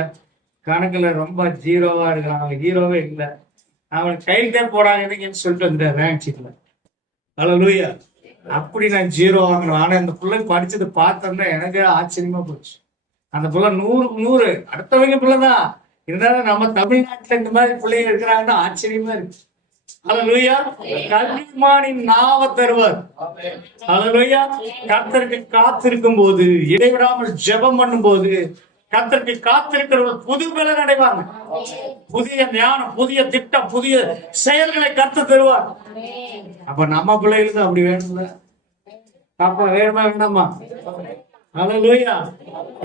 கணக்குல ரொம்ப 0வா இருக்கான், அவன் ஹீரோவே இல்லை, அவன் கையில்தான் போடாங்கன்னு சொல்லிட்டு வந்துட்டார் ரேங்க் ஷீட்ல. ஹல்லேலூயா. அப்படி நான் 0 வாங்கணும். ஆனா அந்த பிள்ளை படிச்சது பார்த்தோம்னா எனக்கு ஆச்சரியமா போச்சு. அந்த பிள்ளை 100க்கு 100 அடுத்தவங்க பிள்ளைதான் இருந்தாலும் நம்ம தமிழ்நாட்டுல இந்த மாதிரி பிள்ளைங்க இருக்கிறாங்கன்னா ஆச்சரியமா இருக்கு. ஹல்லேலூயா. கல்விமானின் நாவ தருவார். ஹல்லேலூயா. கர்த்தருக்கு காத்திருக்கும் போது, இடைவிடாமல் ஜெபம் பண்ணும் போது கர்த்தருக்கு காத்திருக்கிறவர்கள் புது பலன் அடைவாங்க. புதிய ஞானம், புதிய திட்டம், புதிய செயல்களை கர்த்தர் தருவார். அப்ப நம்ம பிள்ளைகளுக்கு அப்படி வேணும்ல? அப்பா வேணுமா வேண்டாமா? ஹல்லேலூயா.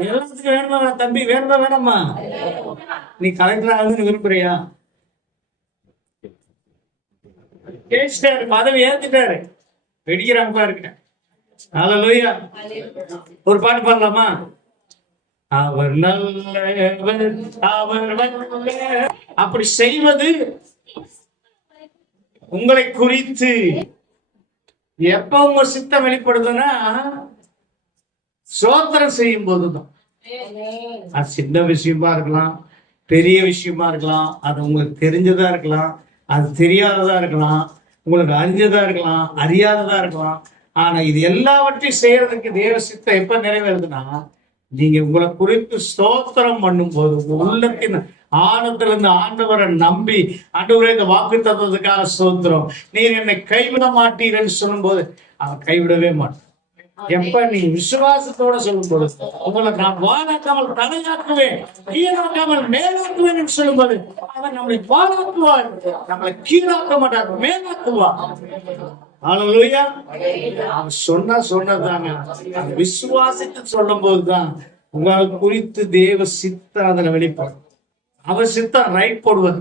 எல்லாத்துக்கும் வேணுமா தம்பி? வேணுமா வேண்டாமா? நீ கலெக்டர் ஆகுதுன்னு விரும்புறியா? கேட்டாரு, பதவி ஏத்துட்டாரு, வெடிக்கிறாங்க பாருங்க. ஹல்லேலூயா. ஒரு பாட்டு பாடலாமா? அவர் நல்லவர், அவர் வல்லவர். அப்படி செய்வது உங்களை குறித்து எப்ப உங்க சித்தம் வெளிப்படுதுன்னா சோத்திரம் செய்யும் போதுதான். அது சின்ன விஷயமா இருக்கலாம், பெரிய விஷயமா இருக்கலாம், அது உங்களுக்கு தெரிஞ்சதா இருக்கலாம், அது தெரியாததா இருக்கலாம், உங்களுக்கு அறிஞ்சதா இருக்கலாம், அறியாததா இருக்கலாம். ஆனா இது எல்லாவற்றையும் செய்யறதுக்கு தேவ சித்தம் எப்ப நிறைவேறுதுன்னா நீங்க உங்களை குறித்து ஸ்தோத்திரம் பண்ணும் போது, உள்ளத்தின் ஆனந்தத்துல இருந்து ஆண்டவரை நம்பி, ஆண்டவரே இந்த வாக்கு தந்ததுக்காக ஸ்தோத்திரம், நீர் என்னை கைவிட மாட்டீர்ன்னு சொல்லும் போது அவன் கைவிடவே மாட்டான். எப்ப நீ விசுவாசத்தோட சொல்லும் போது, உங்களை நான் வாழாக்காமல் தலையாக்குவேன், கீழாக்காமல் மேலாக்குவேன் என்று சொல்லும் போது அவன் நம்மளை வாழாக்குவார், நம்மளை கீழாக்க மாட்டார், மேலாக்குவார். ஹல்லேலூயா. அவன் சொன்னதாங்க. விசுவாசித்து சொல்லும் போதுதான் உங்களை குறித்து தேவ சித்தம் அதுல வெளிப்படும். அவர் சித்தம் ரைட் போடுவது.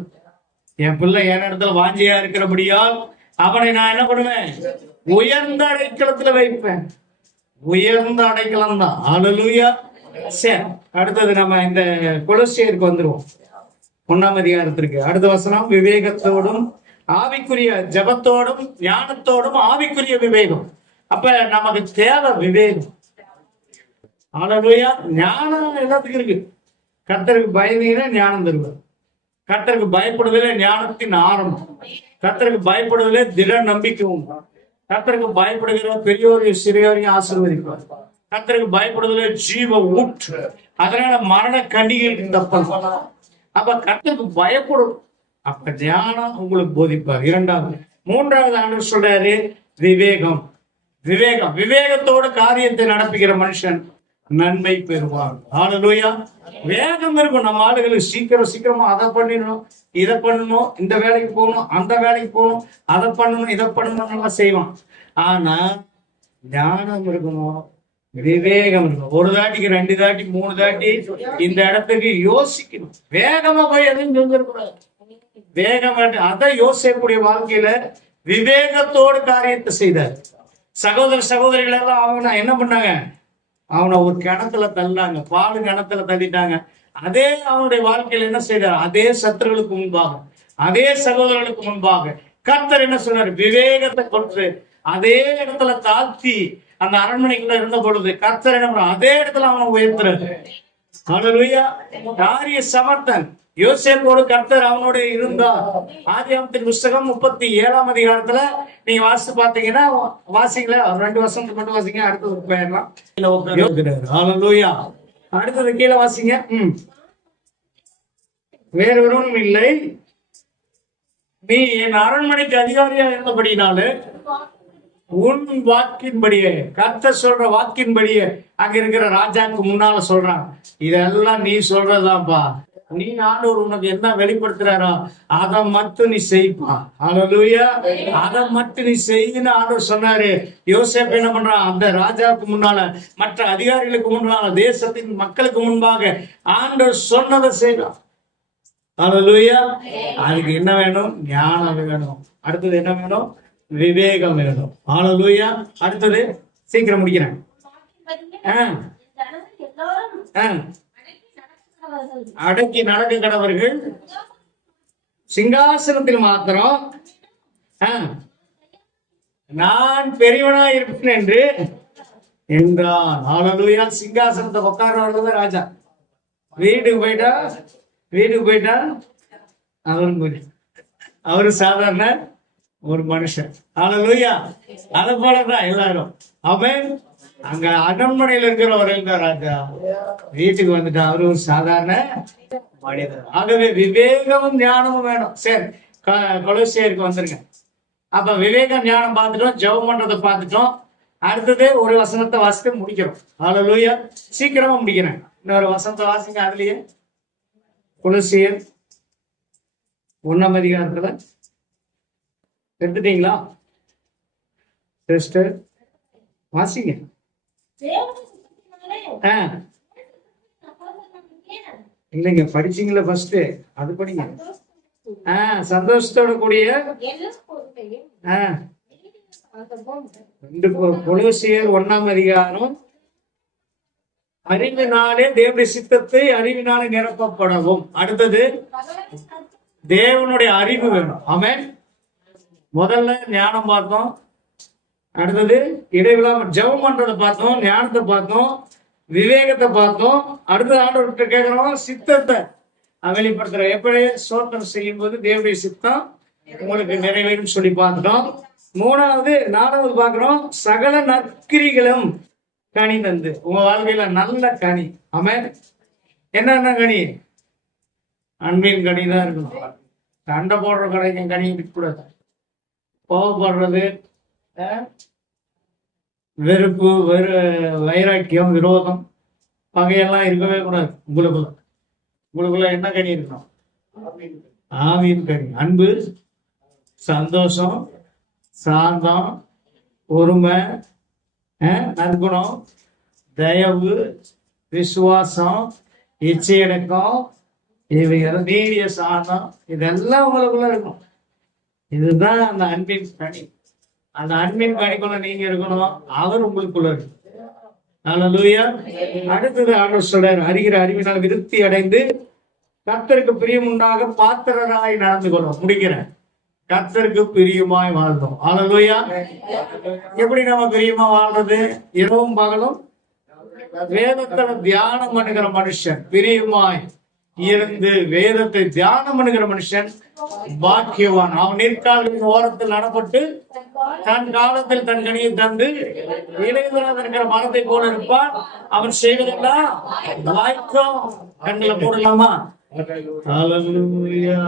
என் பிள்ளை என் இடத்துல வாஞ்சியா இருக்கிறபடியால் அவனை நான் என்ன பண்ணுவேன்? உயர்ந்த அடைக்கலத்துல வைப்பேன். உயர்ந்த அடைக்கலம் தான். ஹல்லேலூயா. சரி, அடுத்தது நம்ம இந்த கொலோசியருக்கு வந்துருவோம். 1ஆம் அதிகாரத்திற்கு அடுத்த வசனம், விவேகத்தோடும் ஆவிக்குரிய ஜபத்தோடும் ஞானத்தோடும் ஆவிக்குரிய விவேகம். அப்ப நமக்கு தேவை விவேகம். ஹல்லேலூயா. ஞானம் எல்லாத்துக்கும் இருக்கு. கர்த்தருக்கு பயந்தீங்கன்னா ஞானம் தருவார். கர்த்தருக்கு பயப்படுவதிலே ஞானத்தின் ஆரம்பம். கர்த்தருக்கு பயப்படுவதிலே திட நம்பிக்கை உண்டு. கர்த்தருக்கு பயப்படுகிற பெரியோரையும் சிறியோரையும் ஆசீர்வதிப்பார். கர்த்தருக்கு பயப்படுவதிலே ஜீவ ஊற்று. அதனால மரண கண்டிகைக்கு தப்பணும். அப்ப கர்த்தருக்கு பயப்படும். அப்ப ஞானம் உங்களுக்கு போதிப்பார். 2வது 3வது ஆண்டவர் சொல்றாரு விவேகம். விவேகம், விவேகத்தோடு காரியத்தை நடப்பிக்கிற மனுஷன் நன்மை பெறுவான். ஹல்லேலூயா. வேகம் இருக்கும் நம்ம ஆளுகளுக்கு. சீக்கிரமா அதை பண்ணிடணும், இதை பண்ணணும், இந்த வேலைக்கு போகணும், அந்த வேலைக்கு போகணும், அதை பண்ணணும், இதை பண்ணணும், நல்லா செய்வான். ஆனா ஞானம் இருக்கணும், விவேகம் இருக்கணும். ஒரு தாட்டிக்கு 2 தாட்டி 3 தாட்டி இந்த இடத்துக்கு யோசிக்கணும். வேகமா போய் எதுவும் செஞ்சிடக்கூடாது. வேகம் அதை யோசிக்கக்கூடிய வாழ்க்கையில விவேகத்தோடு காரியத்தை செய்தார். சகோதர சகோதரிகள் எல்லாம் அவனை என்ன பண்ணாங்க? அவனை ஒரு கிணத்துல தள்ளாங்க, பால் கிணத்துல தள்ளிட்டாங்க. அதே அவனுடைய வாழ்க்கையில என்ன செய்தார்? அதே சத்துருகளுக்கு முன்பாக, அதே சகோதரர்களுக்கு முன்பாக கர்த்தர் என்ன சொன்னார்? விவேகத்தை கொடுத்து அதே இடத்துல தாழ்த்தி அந்த அரண்மனைக்குள்ள இருந்த பொழுது கர்த்தர் என்ன பண்ண அதே இடத்துல அவனை உயர்த்துறாரு. ஹல்லேலூயா. காரிய சமர்த்தன் யோசேப்போடு கர்த்தர் அவனோட இருந்தா. ஆதியாகமத்தின் புஸ்தகம் 37ஆம் அதிகாரத்துல நீங்க வாசித்து பாத்தீங்கன்னா, வாசிங்களா 2 வருஷத்துக்கு மட்டும் வாசிங்க, அடுத்தது போயிடலாம். ஹல்லேலூயா. அடுத்தது கீழே வாசிங்க. வேறொன்றும் இல்லை, நீ என் அரண்மனைக்கு அதிகாரியா இருந்தபடினாலே உன் வாக்கின்படியே, கர்த்தர் சொல்ற வாக்கின்படியே அங்க இருக்கிற ராஜாக்கு முன்னால சொல்றான், இதெல்லாம் நீ சொல்றதாப்பா, நீ ஆண்டவர் உனக்கு என்ன வெளிப்படுத்துறாரோ அதை மட்டும் நீ செய்ப்பா. ஹல்லேலூயா. அதை மட்டும் நீ செய்யன்னு ஆண்டவர் சொன்னாரு. யோசேப்பு என்ன பண்றான்? அந்த ராஜாவுக்கு முன்னால, மற்ற அதிகாரிகளுக்கு முன்னால, தேசத்தின் மக்களுக்கு முன்பாக ஆண்டவர் சொன்னதை செய்வான். ஹல்லேலூயா. அதுக்கு என்ன வேணும்? ஞானம் வேணும். அடுத்தது என்ன வேணும்? விவேகம் வேணும். ஹல்லேலூயா. அடுத்தது சீக்கிரம் முடிக்கிறேன். அடக்கி நடக்க கடவர்கள் சிங்காசனத்தில் மாத்திரம் நான் பெரியவனா இருப்பேன் என்று என்றான். ஹல்லேலூயா. சிங்காசனத்தை உட்கார்றவர்கள் தான் ராஜா. வீட்டுக்கு போயிட்டா அவரு சாதாரண ஒரு மனுஷன். ஹல்லேலூயா. அதை போலதான் எல்லாரும். அவன் அங்க அரண்மனையில் இருக்கிறவர்கள் தான் ராஜா. வீட்டுக்கு வந்துட்டு அவரு ஒரு சாதாரண மனிதர். ஆகவே விவேகமும் ஞானமும் வேணும். சரி, கொலோசியருக்கு வந்துருங்க. அப்ப விவேகம் ஞானம் பார்த்துட்டோம், ஜெபம் பண்றதை பார்த்துட்டோம். அடுத்தது ஒரு வசனத்தை வாசிக்க முடிக்கிறோம். ஹல்லேலூயா. சீக்கிரமா முடிக்கிறேன். இன்னொரு வசனத்தை வாசிங்க அதுலயே. கொலோசியர் 1 அதிகாரத்துல எடுத்துட்டீங்களா சிஸ்டர்? வாசிங்க. இல்லைங்க, படிச்சீங்களா ஃபர்ஸ்ட்? அது படிங்க. சந்தோஷத்தோட கூடிய கொலோசியர் 1 அதிகாரம். அறிவினாலே தேவனுடைய சித்தத்தை அறிவினாலே நிரப்பப்படவும். அடுத்தது தேவனுடைய அறிவு வேணும். ஆமென். முதல்ல ஞானம் பார்த்தோம், அடுத்தது இடைவிடாம ஜெபம் பண்றதை பார்த்தோம், ஞானத்தை பார்த்தோம், விவேகத்தை பார்த்தோம். அடுத்தது ஆண்டவர்கிட்ட கேட்கிறோம் சித்தத்தை வெளிப்படுத்துற. எப்படி சோதனை செய்யும் போது தேவனுடைய சித்தம் உங்களுக்கு நிறைவேறும் சொல்லி பார்த்துட்டோம். 4வது பார்க்கிறோம், சகல நற்கிரிகளும் கனி தந்து. உங்க வாழ்க்கையில நல்ல கனி. ஆமென். என்னென்ன கனி? அன்பின் கனி தான் இருக்கணும். சண்டை போடுற கடைக்கும் கனி இருக்கக்கூடாது. கோவப்படுறது, வெறுப்பு, வைராக்கியம், விரோதம், பகையெல்லாம் இருக்கவே கூடாது. உங்களுக்குள்ள என்ன கனி இருக்கணும்? ஆவியின் கனி. அன்பு, சந்தோஷம், சாந்தம், பொறுமை, நற்குணம், தயவு, விசுவாசம், இச்சையடக்கம், இவைகள் நீடிய சாந்தம், இதெல்லாம் உங்களுக்குள்ள இருக்கும். இதுதான் அந்த அன்பின் கனி. அந்த அன்பின் கனிக்குள்ள நீங்க இருக்கணும், அவர் உங்களுக்குள்ள இருக்கு. அல்லேலூயா. அடுத்தது ஆண்டவர் சொல்றார், அறிகிற அறிவினால் விருத்தி அடைந்து கர்த்தருக்கு பிரியமுண்டாக பாத்திரராய் நடந்து கொள்ளும். முடிக்கிறேன். கர்த்தருக்கு பிரியமாய் வாழ்ந்தோம். அல்லேலூயா. எப்படி நம்ம பிரியமா வாழ்றது? இரவும் பகலும் வேதத்துல தியானம் பண்ணுகிற மனுஷன், பிரியமாய் இருந்து வேதத்தை தியானம் பண்ணுகிற மனுஷன் பாக்கியவான். அவன் நீர்க்கால்களின் ஓரத்தில் நடப்பட்டு தன் காலத்தில் தன் கனியை தந்து இலையுடன் இருக்கிற மரத்தை போல இருப்பான். அவன் செய்வதெல்லாம் வாய்க்கும். கண்களை போடலாமா? அல்லேலூயா.